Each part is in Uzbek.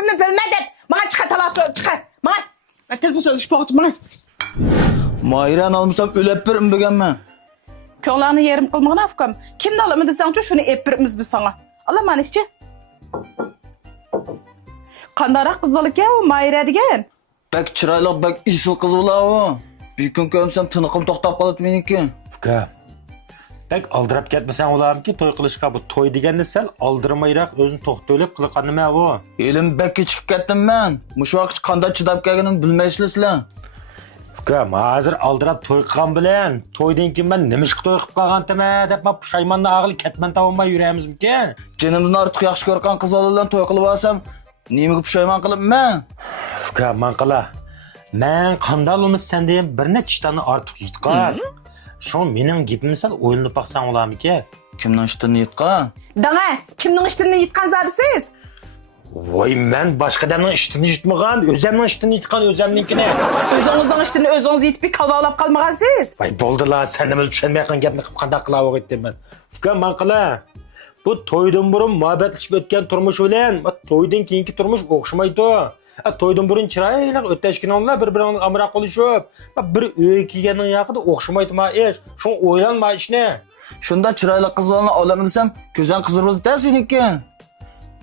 gepimni bilmadim. Bana çıkartalatı çıkar. Ben telefon sözleşip boğaçım bana. Mayran almışsam ölep birim bugün. Köğlerini yerim kılmağına afkam. Kimde alamı desen ki şunu epirimiz biz sana. Alamam işçi. Kandarak kız balık ya o Mayra degen. Bek çıraylık bek isil kız ola o. Bir gün görmesem tınıkım toktap kalıp meniki. Fuka. Bek aldırıp ketmesen olarım ki toy kılışka bu toy degende sel aldırmayrak özün toxtoylep kılıqanım ha bu. Elim bekki çıkıp kettim ben. Muş vaqt qanda çidap kelgenim bilmeysizlar. Fuka, hazır aldırap toy qilgan bilen toydan keyin men nima ish toy qilib qolgandim deb men pushaymonni ag'il ketman topolmay yurayimizmi? Jenimdan ortiq yaxshi ko'rgan qiz bilan to'y qilib olsam, nimaga pushaymon qilibman? Fuka, man qila. Men qandal uni sendan bir necha tani ortiq yutqan. Şu mening gapimni sal o'ylanib baqsang bo'larmi-ki? Kimning ishini yutqan? Dana, kimning işini yitkan zadisiz? Voy, men boshqa odamning ishini yutmagan, o'zimning ishini yutgan, o'zimninkini. Özünüzden işini özünüz yitip bir kavalap kalmağansız. Voy, bo'ldilar, sen nima tushunmayotgan gapni qilib qanday qilib o'tdim men. Fuka, man qila. Bu to'ydan burun muhabbatlashib o'tgan turmush bilan to'ydan keyingi turmush o'xshamaydi. To'ydan burun chiroyli o'tashkinonlar bir-birini amroq qilishib, bir uy kelganning yaqida o'xshamaydi ma ish. Shuni o'ylanma ishni. Shunda chiroyli qizlarni olaman desam, ko'zan qizirdi seniki.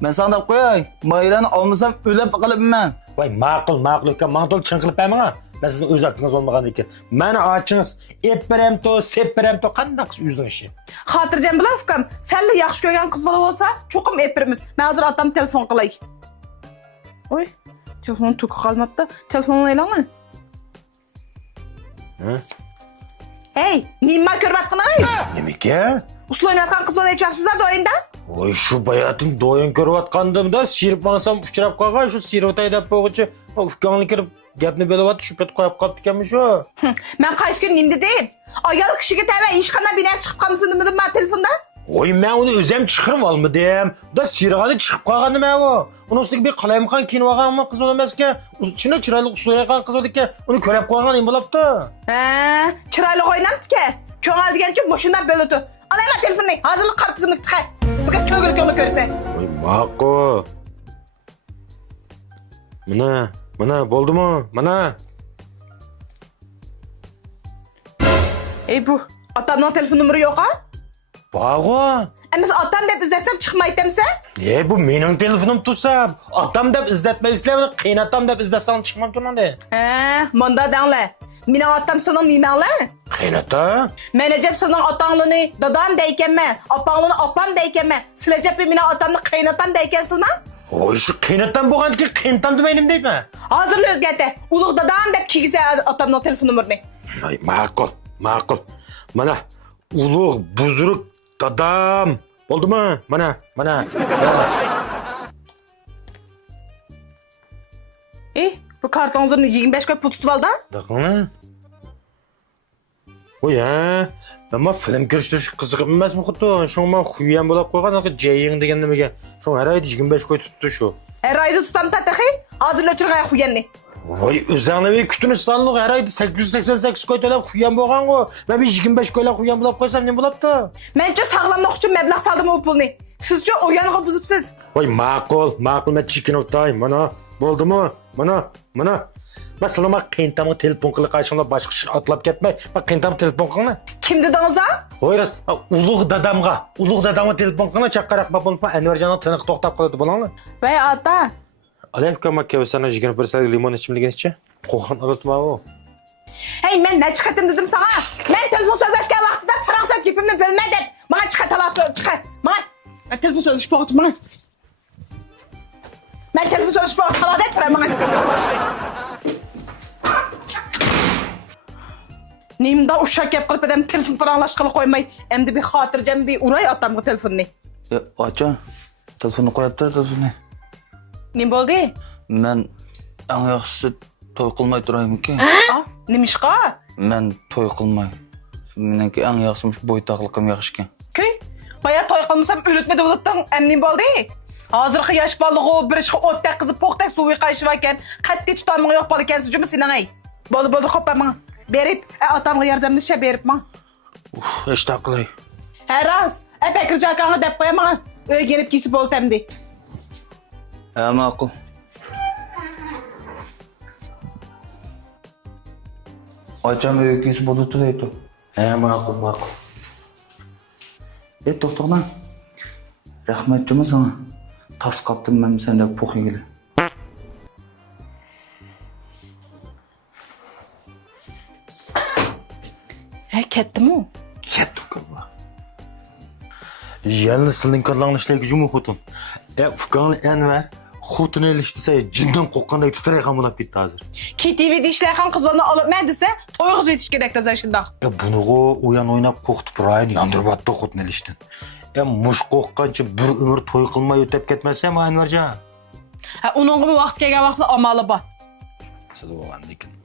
Men sana qo'yay, Mayrani olmasam o'lib qolibman. Voy, ma'qul ekan, ma'qul chin qilib bermang. Men sizni o'z aqlingiz bo'lmagan ekan. Meni ochingiz, epiremto, sepiremto qanday qilib o'zing ishi. Xotirjam bilan afkam, senle yaxshi ko'rgan qiz bola bo'lsa, cho'qim epirimiz. Men hozir otam telefon qilay. Oy, telefon tuki qolmabdi. Telefonni aylanmi? Hey, nima ko'ryapsizlar? Nimaga? Uslanayotgan qiz bola aytyapsizlar doyinda? Voy, shu bayatin doyin ko'rayotgandimda sirib mansam uchrab qolgan shu sirvotay deb bo'g'ichi. Ufkongni kirib gapni bo'layotdi, shu pet qo'yib qolibdi ekanmi shu. Men qaysi kun nimdi deyim? Ayol kishiga tava ish qanday bino chiqib qolmasin dedim men telefonda. Voy, men uni o'zim chiqarib olmadim. Da sirg'ani chiqib qolgandim men u. Uni ustiga bir qalayimqon kiyinib olganmi qiz emaskan. Ichida chiroyli uxlayotgan qiz ekan. Uni ko'rib qolganim bo'libdi. Chiroyli o'ynamdi-ku. Ko'ngil degancha boshundan bo'ldi. Alayman telefonni. Hozirlik qilib tizimni tiqay. Bugun cho'g'ir ko'ngil ko'rsa. Voy, ma'qul. Mana bo'ldimi? Mana. Ey bu, otamning telefon nomeri yo'q-a? Bog'o. Emas otam deb izlasam chiqmaydimsa? Bu mening telefonim tursa, otam deb izlatmaysizlar, qiynatam deb izlasam chiqmabdi menda. Manda danglar. Mening otam sening nimanglar? Qiynata? Men ajab sening otangni dadam deykenman, opangni opam deykenman. Sizlar ajab mening otamni qiynatam deykansizlar? Voy, shu qiynatam bo'lganki qiynatam demaydim deymi? Hozir o'zgardi. Ulug' dadam deb kiysa otamning telefon nomerini. Ay, ma'qul. Mana ulug' buzruk dadam. Bo'ldimi? Mana. Bu kartonlarni 25 koy pul tutib oldi. Daqana? Voy, men film ko'rish qiziqib emasmi xuddi? Shunga men xuyam bo'lib qo'ygan, jaying degan nimaga. Shu har oyda 25 koy tutdi shu. Her oyda tutam tataxi. Hozirlar chirg'ay xuyanni. Voy, o'zingni kutunish sonliq har oyda 888 koy to'lab xuyam bo'lgan-ku. Men 25 koylar xuyam bo'lib qo'ysam nima bo'libdi? Mencha sog'lomlik uchun mablag' soldim u pulni. Sizcha o'yang'i buzibsiz. Voy, ma'qul, men chikinotay. Mana, bo'ldimi? Mana. Men sizlarga qiyintamga telefon qilib qarshimda boshqa ish otlab ketmay, men qiyintamga telefon qilma. Kim dedingiz-a? Voy, ulug' dadamga telefon qilma, chaqaraq bo'lsa Anvarjonning tiniq to'xtab qoladi bo'langmi? Voy ota. Alaykum Kevsarning 21 salik limon ichimligini-chi? Qo'rqin og'ritma u. Hey, men ne chiqatim dedim sana? Men telefon so'zlashgan vaqtida faroqsab gapimni bilmadim. Menga chiqatalatsa chiqat. Men telefon so'zlashib qo'ydim. Men telefon so'zlashib qo'ydim turaman. Nimda uşak gap qilib adam telefon paranlash qilib qo'ymay, endi bir xotirjam bir uray otamga telefonni. Acha, telefonni qo'yibdi telefonni. Nim bo'ldi? Men eng yaxshisi to'y qilmay turaymi-ki? Nima ishqa? Men to'y qilmay. Meniki eng yaxshisi bo'ytaqliqim yaxshi ekan. Kuy, baya to'y qilmasam o'litmadi bo'libdan, nim bo'ldi? Hozirgi yosh bolaga bir ishga o'tda qizib po'xtak suvi qayshib ekan, qattiq tutaming yo'q bola ekansiz, jumi senang. Bo'ldi qopamang. Berib, otamga yordamlasha beribman. Ishta qilay. Ras, Bekirjon akaga deb qo'yaman. O'yga kelib kesib bo'ltamdi. Ma'qul. Açam öyküsü bulutu deydi. Ma'qul. To'xta lan. Rahmat cuma sana. Tas kaptım ben sende puh yigili. Ketdimi u? Ketdi qilma. Yalnız sizning kallanışlar gücümü xotun. Fukani Enver xotunu iliştise cinden qoqqanday titray qamulab ketdi hozir. KTV'de işlerken kızlarını alıp ben dese toy kızı yetiş gerek de zaşında. Bunuğu uyan oynap qoqtib rayın yandırып attı xotunu iliştin. Muş qoqqancha bir ömür toy qilmay o'tib ketmasa Envercan. Onun gibi vakit gelgen vakti amalı var. Siz olan lekin.